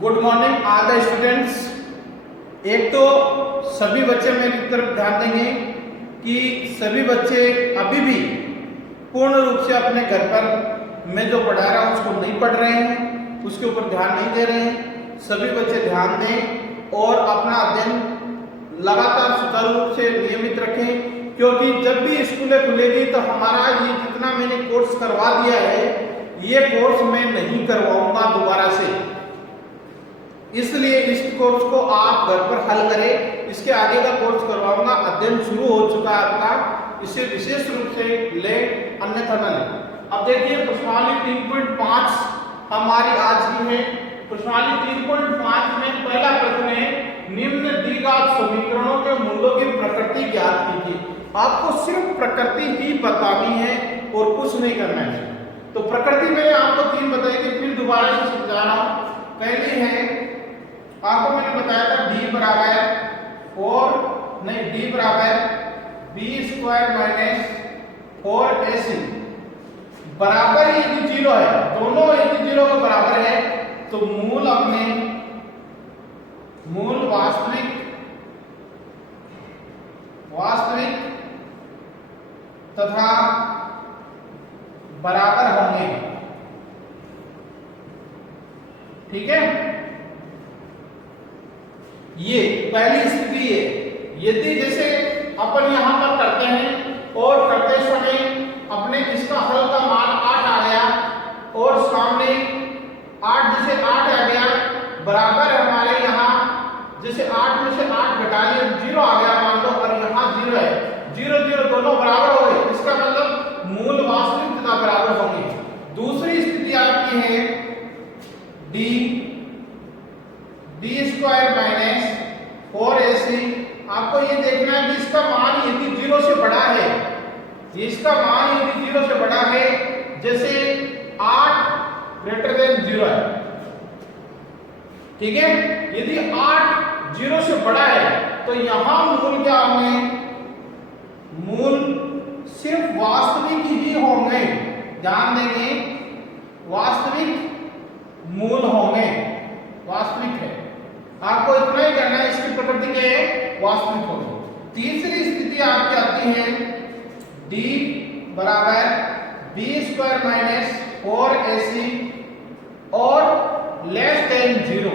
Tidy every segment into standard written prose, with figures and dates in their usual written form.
Good morning all the students. एक तो सभी बच्चे मेरी तरफ ध्यान देंगे कि सभी बच्चे अभी भी पूर्ण रूप से अपने घर पर मैं जो पढ़ा रहा हूँ उसको नहीं पढ़ रहे हैं, उसके ऊपर ध्यान नहीं दे रहे हैं। सभी बच्चे ध्यान दें और अपना अध्ययन लगातार सुचारू रूप से नियमित रखें, क्योंकि जब भी स्कूलें खुलेगी तो हमारा ये जितना मैंने कोर्स करवा दिया है ये कोर्स मैं नहीं करवाऊंगा दोबारा से। इसलिए इस कोर्स को आप घर पर हल करें। इसके आगे का कोर्स करवाऊंगा, अध्ययन शुरू हो चुका है आपका, इसे विशेष रूप से ले, अन्यथा न ले। अब देखिए प्रश्नावली 3.5 हमारी आज की है। प्रश्नावली 3.5 में पहला प्रश्न है, निम्न द्विघात समीकरणों के मूलों की प्रकृति ज्ञात कीजिए। आपको सिर्फ प्रकृति ही बतानी है और कुछ नहीं करना है। तो प्रकृति मैंने आपको 3 बताई थी, फिर दोबारा से समझा रहा हूं। पहली है, आपको मैंने बताया था d बराबर और नहीं d बराबर b² माइनस 4ac बराबर यदि 0 है, दोनों यदि 0 के बराबर है तो मूल अपने मूल वास्तविक तथा बराबर होंगे। ठीक है, ये पहली स्थिति है। यदि जैसे अपन यहां पर करते हैं और करते समय अपने इसका हल का मान 8 आ गया और सामने 8 जैसे 8 आ गया, बराबर हमारे यहाँ जैसे 8 में से 8 घटा लिया 0 आ गया मान लो, और यहाँ 0 है, 0 0 दोनों बराबर हो गए। इसका मतलब मूल वास्तविक तथा बराबर होंगे। दूसरी स्थिति आपकी है d² माइनस 4ac। आपको ये देखना है कि इसका मान यदि 0 से बड़ा है, इसका मान यदि 0 से बड़ा है, जैसे 8 ग्रेटर देन 0 है, ठीक है, यदि 8 0 से बड़ा है तो यहां मूल क्या होंगे? मूल सिर्फ वास्तविक ही होंगे। ध्यान देंगे, वास्तविक मूल होंगे, वास्तविक है। आपको इतना ही करना है, इसकी प्रकृति क्या है? वास्तविक होगी। तीसरी स्थिति आपकी आती है d बराबर b² माइनस 4ac और लेस देन 0।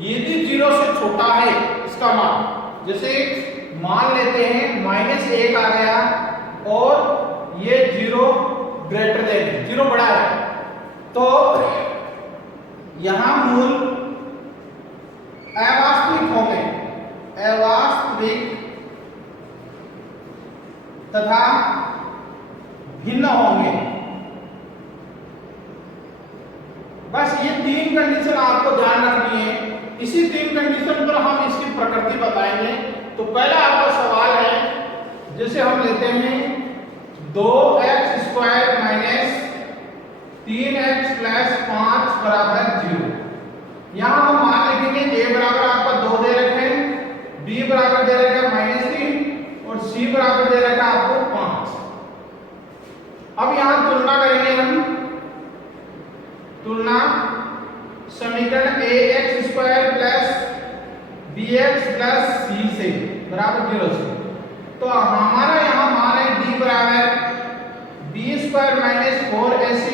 यदि 0 से छोटा है इसका मान, जैसे मान लेते हैं -1 आ गया और ये 0 ग्रेटर देन 0 बड़ा है, तो यहां मूल अवास्तविक होंगे, अवास्तविक तथा भिन्न होंगे। बस ये 3 कंडीशन आपको ध्यान रखनी है। इसी 3 कंडीशन पर हम इसकी प्रकृति बताएंगे। तो पहला आपका सवाल है, जैसे हम लेते हैं 2x² माइनस 3x प्लस 5 बराबर 0। यहां हम मान लिखेंगे a बराबर आपका 2 दे रखे हैं, b बराबर दे रखा है -3 और c बराबर दे रखा है आपको 5। अब यहां तुलना करेंगे हम, तुलना समीकरण ax² plus bx plus c से बराबर 0 से। तो हमारा यहां मान है d बराबर b² माइनस 4ac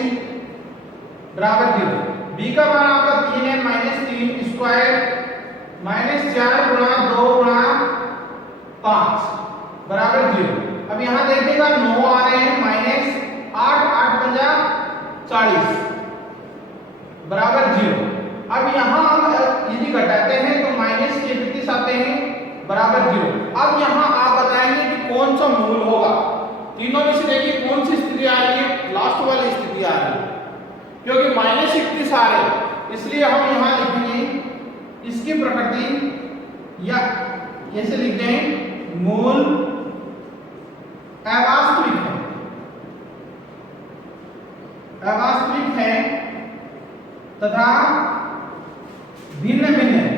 बराबर 0। b का मान आपका 3 है, -3 स्क्वायर -4 गुणा 2 गुणा 5 बराबर 0। अब यहां देखिएगा 9 आ रहे हैं, -8 8 पंजा 40 बराबर 0। अब यहां हम यदि घटाते हैं तो माइनस के 35 आते हैं बराबर 0। अब यहां आप बताएंगे कि कौन सा मूल होगा। तीनों में से देखिए कौन सी स्थिति आ रही है? लास्ट वाली स्थिति आ रही है, क्योंकjक्योंकि -31 आ रहे, इसलिए हम यहां लिखेंगे इसकी प्रकृति, या ऐसे लिखते हैं मूल अवास्तविक है, अवास्तविक है तथा भिन्न भिन्न है।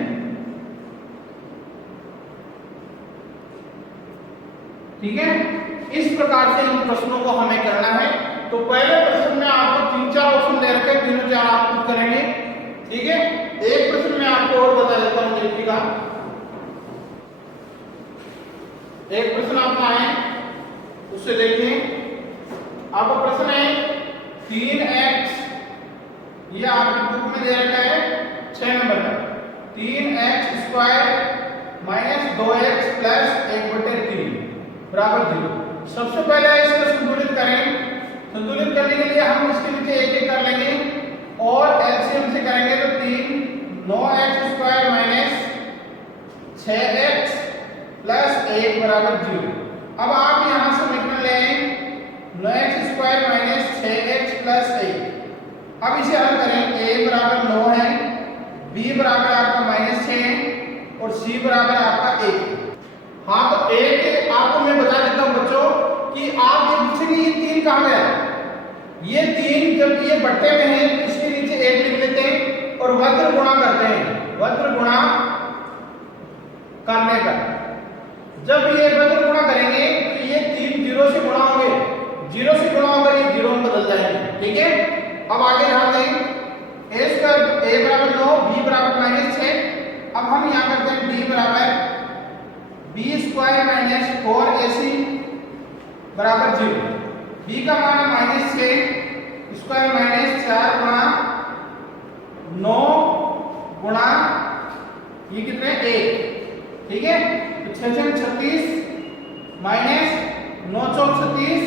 ठीक है, इस प्रकार से इन प्रश्नों को हमें करना है। तो पहले प्रश्न में आपको 3-4 ऑप्शन दे रखे, तीनों 4 आप करेंगे। ठीक है, एक प्रश्न देखिएगा, एक प्रश्न आपका है उससे देखें। आपका प्रश्न है 3x, ये आपकी बुक में दे रखा है 6 नंबर का, 3x² माइनस 2x प्लस 1/3 बराबर 0। सबसे पहले इसको संतुलित करें। संतुलित करने के लिए हम इसके नीचे एक एक कर लेंगे और एलसीएम से करेंगे तो 9x² माइनस 6x प्लस 1 बराबर 0। अब आप यहां समीकरण लें 9x² माइनस 6x प्लस 1। अब इसे हल करें, a बराबर 9 है, b बराबर आपका -6 है और c बराबर आपका 1 है। हाँ, तो एक आपको मैं बता देता हूं बच्चों कि आप ये पूछेंगे ये 3 कहां गया। ये 3 जब ये बट्टे में है तो इसके नीचे 1 लिख लेते हैं और वक्र गुणा करते हैं। वक्र गुणा करने का जब ये वक्र गुणा करेंगे तो ये 3 0 से गुणा होंगे, 0 से गुणा होकर ये 0 में बदल जाएंगे। ठीक है, अब आगे ध्यान दें, a बराबर 9, b बराबर -6। अब हम यहां करते हैं d बराबर b² माइनस 4ac बराबर 0। b का मान है -6 स्क्वायर माइनस 4 गुणा 9 गुणा ये कितने 1। ठीक है, तो 6 6 36 माइनस 9 4 36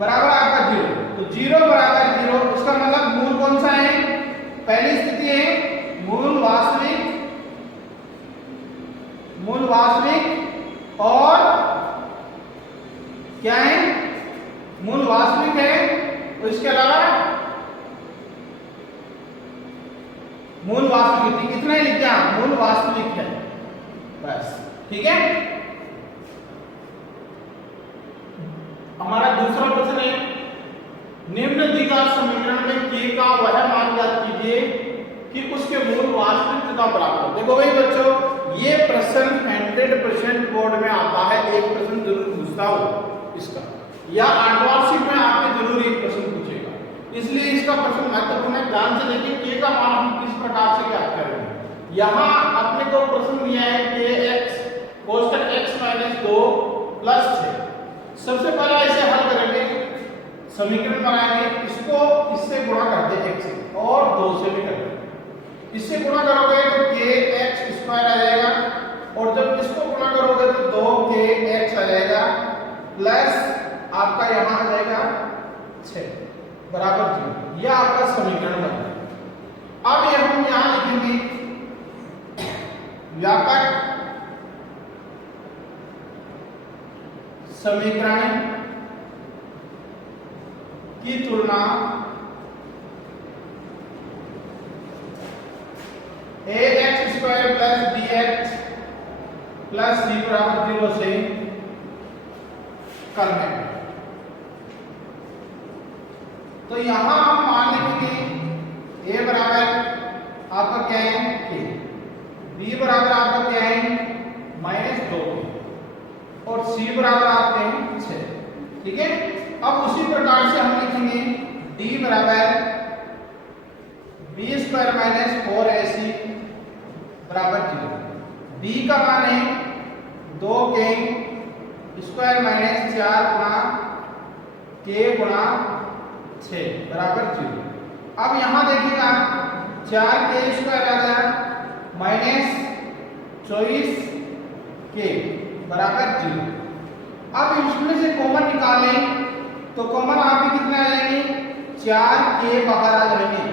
बराबर आपका 0। तो 0 बराबर 0, इसका मतलब मूल कौन सा है। पहली स्थिति है मूल वास्तविक और क्या है, मूल वास्तविक है। तो इसके अलावा मूल वास्तविक, इतना ही लिखते हैं, मूल वास्तविक है बस। ठीक है, हमारा दूसरा प्रश्न है निम्न द्विघात समीकरण में k का वह मान ज्ञात कीजिए कि उसके मूल वास्तविक तथा बराबर। देखो भाई बच्चों, ये प्रश्न 100% बोर्ड में आता है, एक प्रश्न जरूर पूछता हो इसका, या 8 वार्षिक में आपके जरूर एक प्रश्न पूछेगा, इसलिए इसका प्रश्न महत्वपूर्ण है। ध्यान से देखिए k का मान हम किस प्रकार से ज्ञात करेंगे। यहाँ अपने को प्रश्न दिया है kx कोष्ठक x - 2 प्लस 6। सबसे पहले इसे हल करेंगे, समीकरण बनाएंगे, इसको इससे गुणा करते हैं 1 से और 2 से भी करते हैं। इससे गुणा करोगे तो kx² आ जाएगा और जब इसको गुणा करोगे तो 2kx आ जाएगा प्लस आपका यहां आ जाएगा 6 बराबर 0। यह आपका समीकरण बन गया। अब ये हम यहां लिखेंगे व्यापक समीकरण की तुलना ax² plus bx plus c बराबर 0 से करने में। तो यहां हम मान लिखेंगे a बराबर आपका क्या है k, b बराबर आपका क्या है -2 और c बराबर आपके हैं 6। ठीक है, अब उसी प्रकार से हम लिखेंगे d बराबर b² माइनस 4ac बराबर 0। b का मान है 2k² माइनस 4 गुणा k गुणा 6 बराबर 0। अब यहां देखिएगा 4k² आ गया माइनस 24k बराबर 0। अब इसमें से कॉमन निकालें तो कॉमन आपके कितने आ जाएंगे, 4k बाहर आ जाएंगे,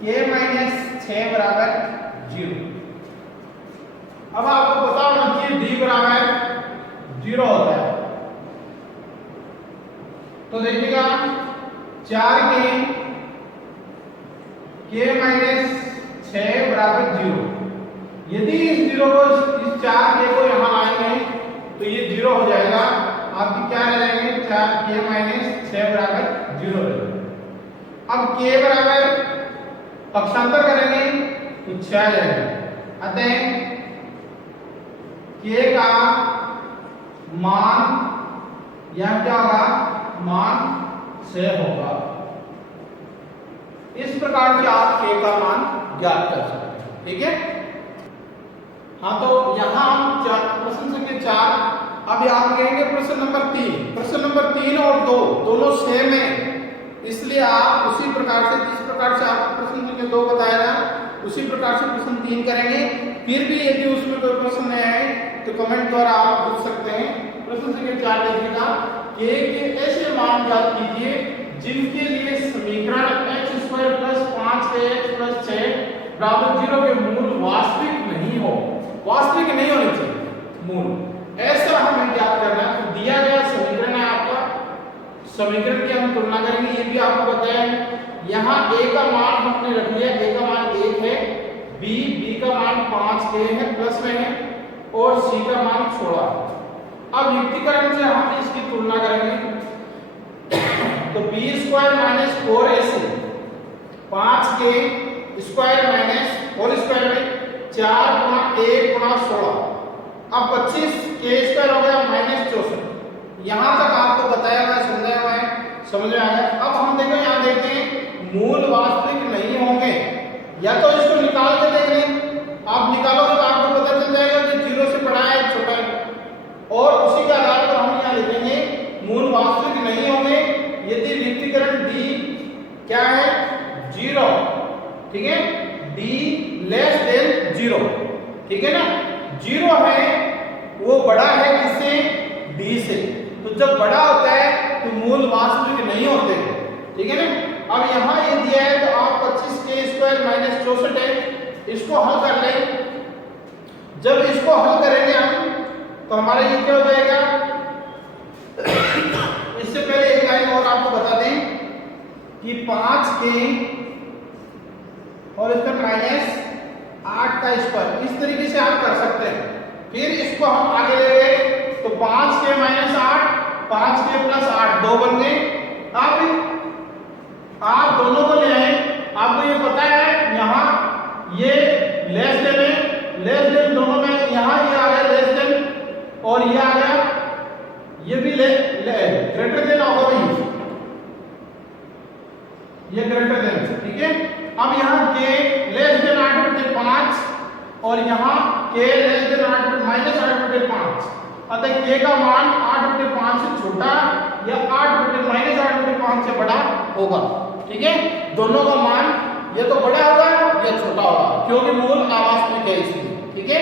k - 6 बराबर 0। अब आपको पता होना चाहिए d बराबर 0 होता है। तो देखिएगा 4k बराबर 0। यदि इस 0 को इस 4k को यहां लाएंगे तो ये 0 हो जाएगा, आपकी क्या रह जाएंगे 4k - 6 बराबर 0 रहेगा। अब k बराबर पक्षांतर करेंगे तो 6 आ जाएगा। अतः k का मान यह क्या होगा, मान 6 होगा। इस प्रकार से आप k का मान ज्ञात कर सकते हैं। ठीक है, हाँ तो यहाँ हम प्रश्न संख्या 4, अब आप कहेंगे प्रश्न नंबर 3, प्रश्न नंबर 3 और 2 दोनों सेम है, इसलिए आप उसी प्रकार से जिस प्रकार से आपको प्रश्न संख्या 2 बताया ना उसी प्रकार से प्रश्न 3 करेंगे। फिर भी यदि उसमें कोई प्रश्न नहीं आए तो कमेंट द्वारा आप पूछ सकते हैं। प्रश्न संख्या 4 देखिएगा, के ऐसे मान ज्ञात कीजिए जिनके लिए समीकरण x² + 5x + 6 बराबर 0 के मूल वास्तविक नहीं हो, वास्तविक नहीं होने चाहिए मूल, ऐसा हमें ज्ञात करना है। तो दिया गया समीकरण है आपका, समीकरण की हम तुलना करेंगे, ये भी आपको बताया है। यहाँ a का मान हमने रख लिया, a का मान 1 है, b का मान 5k है प्लस में है और c का मान 16। अब युक्तिकरण से हम इसकी तुलना करेंगे तो b² - 4ac 5k square minus whole square में 4 × 1 × 16, अब 25k² हो गया -64। यहां तक आपको बताया हुआ है, समझाया हुआ है, समझ में आया। अब हम देखो यहाँ देखते हैं मूल वास्तविक नहीं होंगे, या तो इसको निकाल के देख लें, आप निकालोगे तो आपको पता चल जाएगा कि 0 से बड़ा है छोटा है, और उसी के आधार पर हम यहाँ लिखेंगे मूल वास्तविक नहीं होंगे यदि रिक्तीकरण d क्या है 0, ठीक है, d < 0, ठीक है ना, 0 है वो बड़ा है किससे, d से, तो जब बड़ा होता है तो मूल वास्तविक नहीं होते, ठीक है ना। अब यहाँ ये दिया है तो आप 25k² - 64 है, इसको हल कर लें। जब इसको हल करेंगे हम तो हमारा ये क्या हो जाएगा, इससे पहले एक लाइन और आपको बता दें कि 5k और इसका -8 इस तरीके से आप कर सकते हैं। फिर इसको हम आगे ले गए तो 5k - 8 5k + 8 2 बन गए। आप दोनों को ले आए, आपको ये पता है यहाँ ये लेस देन दोनों में, यहाँ ये आ गया लेस देन और ये आ गया, ये भी ग्रेटर देन होगा भाई, ये ग्रेटर देन, ठीक है। अब यहाँ k < 8/5 और यहाँ k < 8/5, अतः k का मान 8/5 से छोटा या 8/5 से बड़ा होगा, ठीक है। दोनों का मान या तो बड़ा होगा या छोटा होगा, क्योंकि मूल अवास्तविक है इसलिए, ठीक है।